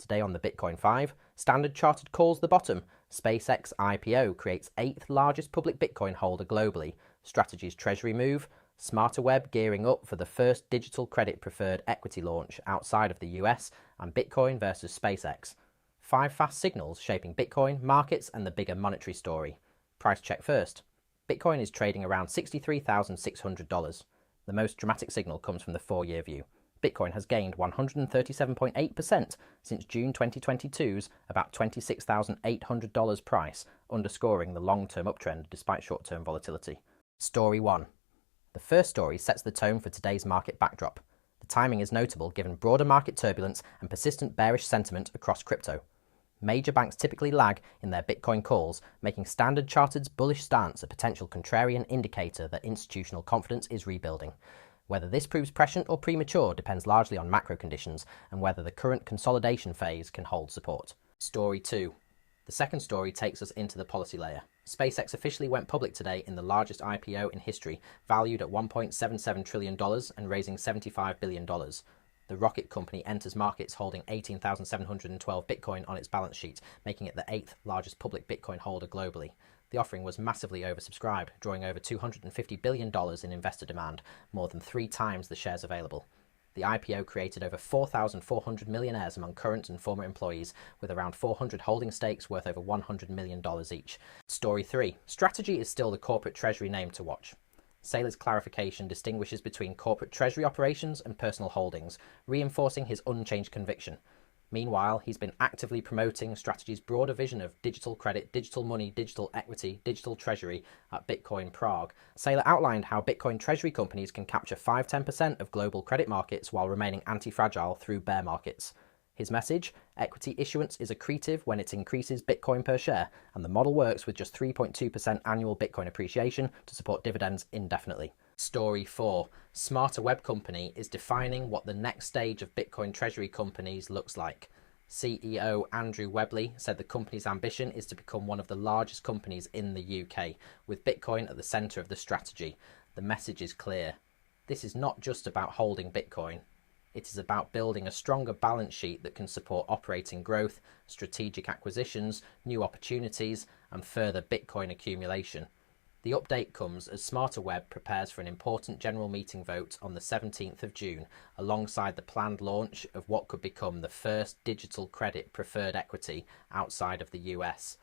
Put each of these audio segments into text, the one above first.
Today on the Bitcoin 5, Standard Chartered calls the bottom. SpaceX IPO creates 8th largest public Bitcoin holder globally. Strategy's Treasury move. Smarter Web gearing up for the first digital credit preferred equity launch outside of the US. And Bitcoin versus SpaceX. 5 fast signals shaping Bitcoin, markets and the bigger monetary story. Price check first. Bitcoin is trading around $63,600. The most dramatic signal comes from the 4-year view. Bitcoin has gained 137.8% since June 2022's about $26,800 price, underscoring the long-term uptrend despite short-term volatility. Story 1. The first story sets the tone for today's market backdrop. The timing is notable given broader market turbulence and persistent bearish sentiment across crypto. Major banks typically lag in their Bitcoin calls, making Standard Chartered's bullish stance a potential contrarian indicator that institutional confidence is rebuilding. Whether this proves prescient or premature depends largely on macro conditions and whether the current consolidation phase can hold support. Story 2. The second story takes us into the policy layer. SpaceX officially went public today in the largest IPO in history, valued at $1.77 trillion and raising $75 billion. The rocket company enters markets holding 18,712 Bitcoin on its balance sheet, making it the 8th largest public Bitcoin holder globally. The offering was massively oversubscribed, drawing over $250 billion in investor demand, more than 3 times the shares available. The IPO created over 4,400 millionaires among current and former employees, with around 400 holding stakes worth over $100 million each. Story 3. Strategy is still the corporate treasury name to watch. Saylor's clarification distinguishes between corporate treasury operations and personal holdings, reinforcing his unchanged conviction. Meanwhile, he's been actively promoting Strategy's broader vision of digital credit, digital money, digital equity, digital treasury at Bitcoin Prague. Saylor outlined how Bitcoin treasury companies can capture 5-10% of global credit markets while remaining anti-fragile through bear markets. His message: equity issuance is accretive when it increases Bitcoin per share, and the model works with just 3.2% annual Bitcoin appreciation to support dividends indefinitely. Story 4. Smarter Web Company is defining what the next stage of Bitcoin treasury companies looks like. CEO Andrew Webley said the company's ambition is to become one of the largest companies in the UK, with Bitcoin at the centre of the strategy. The message is clear. This is not just about holding Bitcoin. It is about building a stronger balance sheet that can support operating growth, strategic acquisitions, new opportunities, and further Bitcoin accumulation. The update comes as Smarter Web prepares for an important general meeting vote on the 17th of June, alongside the planned launch of what could become the first digital credit preferred equity outside of the US.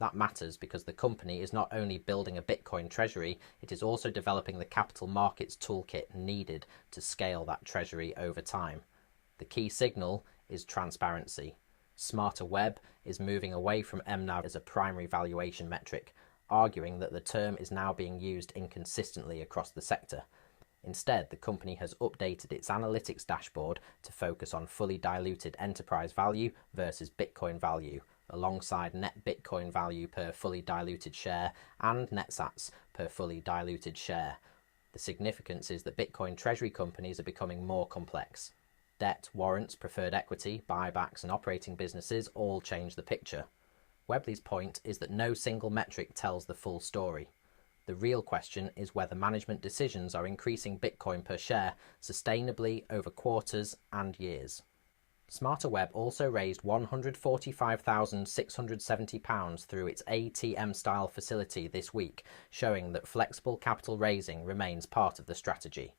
That matters because the company is not only building a Bitcoin treasury, it is also developing the capital markets toolkit needed to scale that treasury over time. The key signal is transparency. Smarter Web is moving away from MNAV as a primary valuation metric, arguing that the term is now being used inconsistently across the sector. Instead, the company has updated its analytics dashboard to focus on fully diluted enterprise value versus Bitcoin value, alongside net Bitcoin value per fully diluted share and NetSats per fully diluted share. The significance is that Bitcoin treasury companies are becoming more complex. Debt, warrants, preferred equity, buybacks and operating businesses all change the picture. Webley's point is that no single metric tells the full story. The real question is whether management decisions are increasing Bitcoin per share sustainably over quarters and years. Smarter Web also raised £145,670 through its ATM-style facility this week, showing that flexible capital raising remains part of the strategy.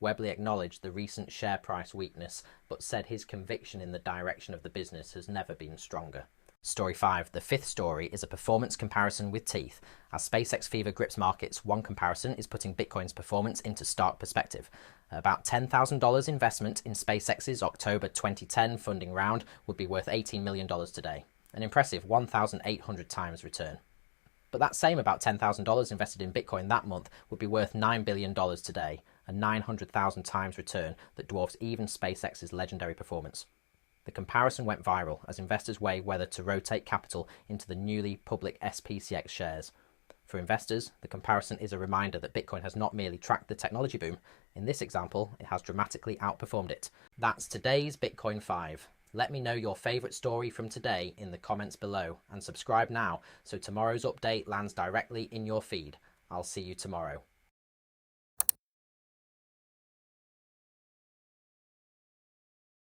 Webley acknowledged the recent share price weakness, but said his conviction in the direction of the business has never been stronger. Story 5. The fifth story is a performance comparison with teeth. As SpaceX fever grips markets, one comparison is putting Bitcoin's performance into stark perspective. About $10,000 investment in SpaceX's October 2010 funding round would be worth $18 million today, an impressive 1,800 times return. But that same about $10,000 invested in Bitcoin that month would be worth $9 billion today, a 900,000 times return that dwarfs even SpaceX's legendary performance. The comparison went viral as investors weigh whether to rotate capital into the newly public SPCX shares. For investors, the comparison is a reminder that Bitcoin has not merely tracked the technology boom. In this example, it has dramatically outperformed it. That's today's Bitcoin 5. Let me know your favourite story from today in the comments below, and subscribe now so tomorrow's update lands directly in your feed. I'll see you tomorrow.